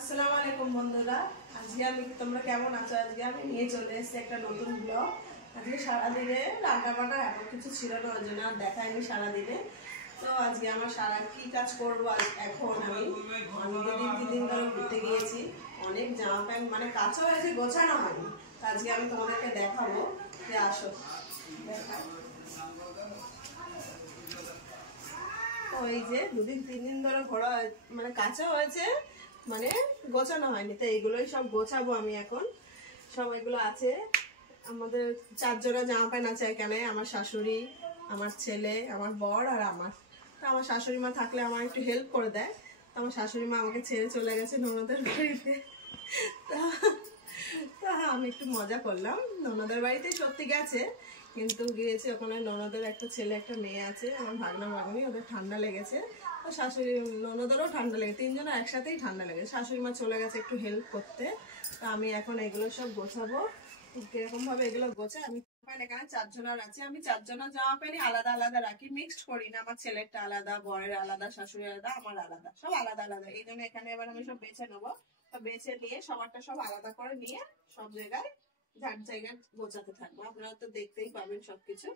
আসসালামু আলাইকুম বন্ধুরা, আজকে আমি তোমরা কেমন আছো? আজকে আমি নিয়ে চলে এসেছি একটা নতুন ব্লগ। আজকে সারাদিনে রান্নাবান্না এমন কিছু ছিল না, ওই জন্য দেখাইনি সারাদিনে। তো আজকে আমার সারা কি কাজ করবো এখন আমি দিন ধরে ঘুরতে গিয়েছি, অনেক জামা প্যান্ট মানে কাঁচা হয়েছে, গোছানো হয়নি। তো আজকে আমি তোমাদেরকে দেখাবো যে আসো দেখাই। ওই যে তিন দিন ধরে ঘোরা মানে কাঁচা হয়েছে, মানে গোছানো হয়নি। তো এইগুলোই সব গোছাবো আমি এখন। সব এগুলো আছে, আমাদের 4 জোড়া জামা প্যান্ট আছে এখানে, আমার শাশুড়ি, আমার ছেলে, আমার বর আর আমার। তো আমার শাশুড়ি মা থাকলে আমার একটু হেল্প করে দেয়। তো আমার শাশুড়ি মা আমাকে ছেড়ে চলে গেছে ননদের বাড়িতে। তা আমি একটু মজা করলাম, ননদের বাড়িতেই সত্যি গেছে, কিন্তু গিয়েছে ওখানে ননদের একটা ছেলে একটা মেয়ে আছে, আমার ভাগনা ভাগ্নি, ওদের ঠান্ডা লেগেছে। তো শাশুড়ি ননদেরও ঠান্ডা লেগেছে, তিনজনের একসাথেই ঠান্ডা লেগেছে। শাশুড়ি মা চলে গেছে একটু হেল্প করতে। তো আমি এখন এগুলো সব গোছাবো। কিরকম ভাবে এগুলো গোছাই আমি, এখানে 4 জনের আছে, আমি 4 জনের জামা প্যান্ট আলাদা আলাদা রাখি, মিক্সড করি না। আমার ছেলেরটা আলাদা, বরের আলাদা, শাশুড়ি আলাদা, আমার আলাদা, সব আলাদা আলাদা। এই জন্য এখানে এবার আমি সব বেছে নেবো। তো বেছে নিয়ে সবারটা সব আলাদা করে নিয়ে সব জায়গায় যার জায়গায় গোছাতে থাকবো। আপনারা তো দেখতেই পাবেন সবকিছু।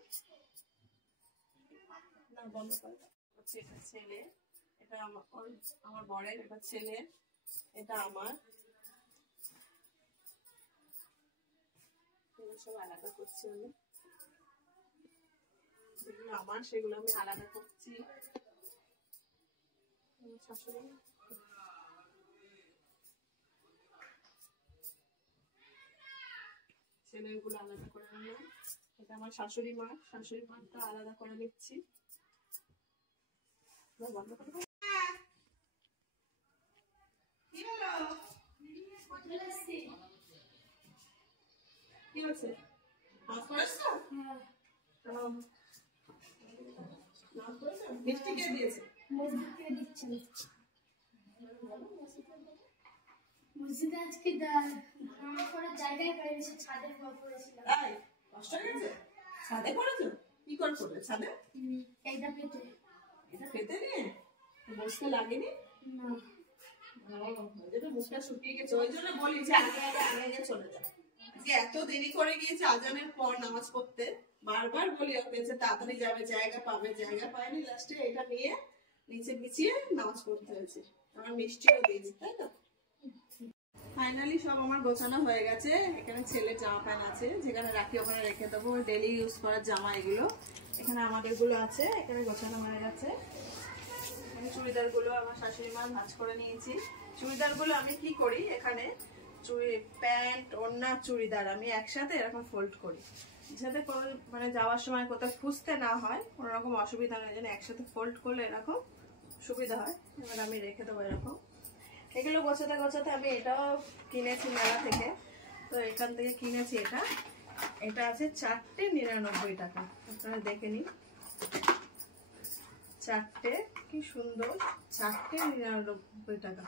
এটা ছেলে, এটা আমার বরের, এটা ছেলে, এটা আমার, সব আলাদা করছি আমি। যেগুলো আমার সেগুলো আমি আলাদা করছি। শাশুড়ি ছেলেগুলো আলাদা করে নিলাম। এটা আমার শাশুড়ি মাটা আলাদা করে নিচ্ছি। কি হচ্ছে? মিষ্টি কে দিয়েছে? মসজিদে আজকে জায়গায় পেয়েছি, ছাদের উপর পড়েছিলাম। তাই কষ্ট হয়েছে? ছাদে পড়েছো? কি করে পড়লে ছাদে? এটা পেতে। এটা পেতে নিয়ে বসতে লাগেনি? না, যেটা মুখটা শুকিয়ে গেছে, ওই জন্য বলি যে আগে চলে যায়। আজকে এত দেরি করে গিয়েছে আজানের পর নামাজ পড়তে, বারবার বলি ওকে যে তাড়াতাড়ি যাবে, জায়গা পাবে, জায়গা পায়নি। লাস্টে এটা নিয়ে নিচে বিছিয়ে নামাজ পড়তে হয়েছে। আমার মিষ্টিও দিয়েছি, তাই তো? ফাইনালি সব আমার গোছানো হয়ে গেছে। এখানে ছেলের জামা প্যান্ট আছে, যেখানে রাখি ওখানে রেখে দেবো, ডেলি ইউজ করার জামা এগুলো। এখানে আমাদের গুলো আছে, এখানে গোছানো হয়ে গেছে। এখানে চুড়িদার গুলো আমার শাশুড়ি মা ভাঁজ করে নিয়েছি। চুড়িদার গুলো আমি কি করি, এখানে প্যান্ট, ওড়না, চুড়িদার আমি একসাথে এরকম ফোল্ড করি, যাতে মানে যাওয়ার সময় কোথাও খুঁজতে না হয়, কোনো রকম অসুবিধা নেই, যেন একসাথে ফোল্ড করলে এরকম সুবিধা হয়। এবার আমি রেখে দেবো এরকম। এগুলো গোছাতে গোছাতে আমি এটাও কিনেছি মেলা থেকে। তো এখান থেকে কিনেছি এটা আছে 4টে 99 টাকা। আপনারা দেখে নিন, 4টে কি সুন্দর, 4টে 99 টাকা।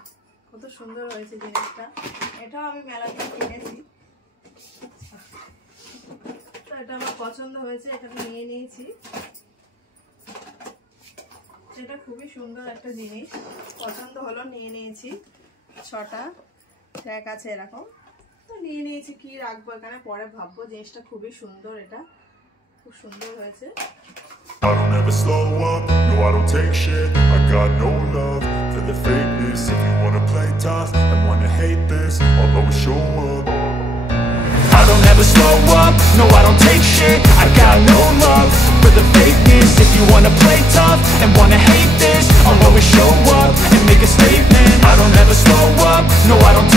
কত সুন্দর হয়েছে জিনিসটা। এটাও আমি মেলা থেকে কিনেছি। তো এটা আমার পছন্দ হয়েছে, এটা নিয়ে নিয়েছি। এটা খুবই সুন্দর একটা জিনিস, পছন্দ হলো, নিয়ে নিয়েছি। 6টা ট্যাগ আছে এরকম, তো নিয়ে নিয়েছি। কি রাখবো এখানে পরে ভাববো। জিনিসটা খুবই সুন্দর, এটা খুব সুন্দর হয়েছে। I don't ever slow up, no I don't take shit. I got no love for the fakeness. If you wanna play tough and wanna hate this, I'll always show up. I don't ever slow up, no I don't take shit. I got no love for the fakeness. If you wanna play tough and wanna hate this, I'll always show up and make a statement. I don't ever slow up, no I don't take